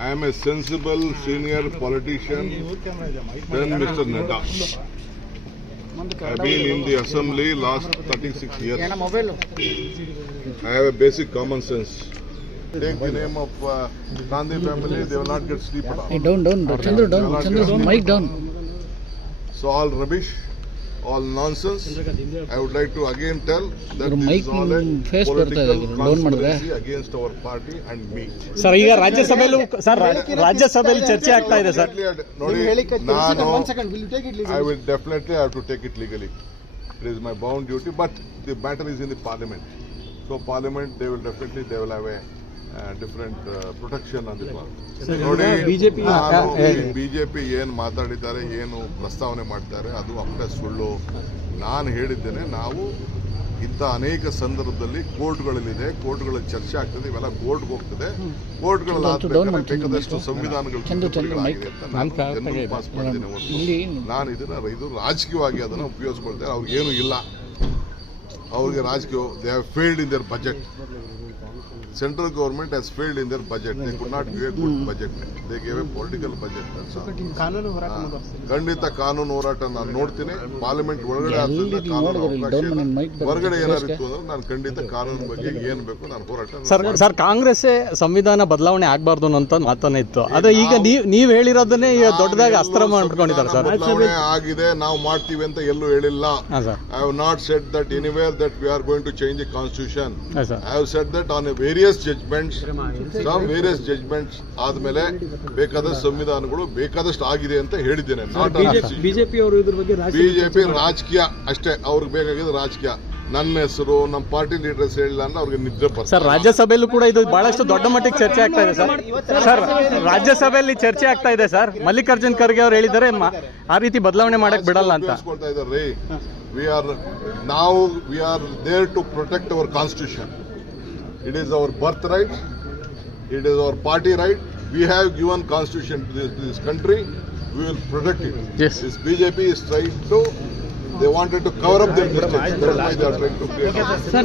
I am a sensible senior politician than Mr. Nadda. I have been in the assembly last 36 years. I have a basic common sense. Take the name of Gandhi family, they will not get sleep at all. Hey, down. Chandru, mic down. So all rubbish, all nonsense. I would like to again tell that this mic is all a face political down ಮಾಡಿದ್ರೆ conspiracy against our party and me. Sir ಈಗ ರಾಜ್ಯಸಭೆಯಲ್ಲಿ ಚರ್ಚೆ ಆಗ್ತಾ ಇದೆ sir. ನೋಡಿ, I will definitely have to take it legally. It is my bound duty, but the matter is in the parliament. So parliament, they will have a different protection on the part. ನೋಡಿ, BJP ಏನು ಮಾತಾಡಿದ್ದಾರೆ, ಏನು ಪ್ರಸ್ತಾವನೆ ಮಾಡ್ತಾರೆ, ಅದು ಅಪ್ಪೆ ಸುಳ್ಳು. ನಾನು ಹೇಳಿದ್ದೇನೆ, ನಾವು ಇಂಥ ಅನೇಕ ಸಂದರ್ಭದಲ್ಲಿ ಕೋರ್ಟ್ಗಳಲ್ಲಿದೆ, ಕೋರ್ಟ್ಗಳಲ್ಲಿ ಚರ್ಚೆ ಆಗ್ತದೆ, ಇವೆಲ್ಲ ಕೋರ್ಟ್ಗೆ ಹೋಗ್ತದೆ, ಕೋರ್ಟ್ಗಳಲ್ಲಿ ಆದ್ಮೇಲೆ ಬೇಕಾದಷ್ಟು ಸಂವಿಧಾನಗಳು ತಿದ್ದುಪಡಿಗಳಾಗಿದೆ ಅಂತ ನಾನು ಜನರಲ್ ಪಾಸ್ ಮಾಡಿದ್ದೇನೆ ಹೊರತು ನಾನು ಇದು ರಾಜಕೀಯವಾಗಿ ಅದನ್ನು ಉಪಯೋಗಿಸ್ಕೊಳ್ತೇನೆ. ಅವ್ರಿಗೇನು ಇಲ್ಲ, ಅವ್ರಿಗೆ ರಾಜಕೀಯ, they have failed in their budget. Central government has failed in their budget. They could not give a good budget. They gave a political budget. ಖಂಡಿತ ಕಾನೂನು ಹೋರಾಟ ನಾನು ನೋಡ್ತೀನಿ. ಪಾರ್ಲಿಮೆಂಟ್ ಒಳಗಡೆ ಹೊರಗಡೆ ಏನಾರಿತ್ತು ಅಂದ್ರೆ ನಾನು ಖಂಡಿತ ಕಾನೂನು ಬಗ್ಗೆ ಏನ್ ಬೇಕು ನಾನು ಹೋರಾಟ. ಸರ್ ಕಾಂಗ್ರೆಸ್ ಸಂವಿಧಾನ ಬದಲಾವಣೆ ಆಗಬಾರ್ದು ಅಂತ ಮಾತನ್ನ ಇತ್ತು. ಅದೇ ಈಗ ನೀವು ಹೇಳಿರೋದನ್ನೇ ದೊಡ್ಡದಾಗಿ ಅಸ್ತ್ರ ಮಾಡ್ಕೊಂಡಿದ್ದಾರೆ ಸರ್. ಬದಲಾವಣೆ ಆಗಿದೆ, ನಾವು ಮಾಡ್ತೀವಿ ಅಂತ ಎಲ್ಲೂ ಹೇಳಿಲ್ಲ. I have not said that anywhere that we are going to change the constitution. I have said that on a various judgments ಆದ್ಮೇಲೆ ಬೇಕಾದಷ್ಟು ಸಂವಿಧಾನಗಳು ಬೇಕಾದಷ್ಟು ಆಗಿದೆ ಅಂತ ಹೇಳಿದ್ದೇನೆ. ಬಿಜೆಪಿ ರಾಜಕೀಯ ಅಷ್ಟೇ, ಅವ್ರಿಗೆ ಬೇಕಾಗಿದ್ದು ರಾಜಕೀಯ. ನನ್ನ ಹೆಸರು, ನಮ್ಮ ಪಾರ್ಟಿ ಲೀಡರ್ಸ್ ಹೇಳಿಲ್ಲ ಅಂದ್ರೆ ಅವ್ರಿಗೆ ನಿದ್ರೆ ಬರ್ತದೆ. ಸರ್ ರಾಜ್ಯಸಭೆಯಲ್ಲೂ ಕೂಡ ಇದು ಬಹಳಷ್ಟು ದೊಡ್ಡ ಮಟ್ಟಿಗೆ ಚರ್ಚೆ ಆಗ್ತಾ ಇದೆ ಸರ್. ಸರ್ ರಾಜ್ಯಸಭೆಯಲ್ಲಿ ಚರ್ಚೆ ಆಗ್ತಾ ಇದೆ ಸರ್. ಮಲ್ಲಿಕಾರ್ಜುನ್ ಖರ್ಗೆ ಅವರು ಹೇಳಿದ್ದಾರೆ ಆ ರೀತಿ ಬದಲಾವಣೆ ಮಾಡಕ್ ಬಿಡಲ್ಲ ಅಂತ. We are there to protect our constitution. It is our birthright. It is our party right. We have given constitution to this country. We will protect it. Yes. This BJP is trying to. They wanted to cover up their mistakes. That's why they are trying to create. Sir,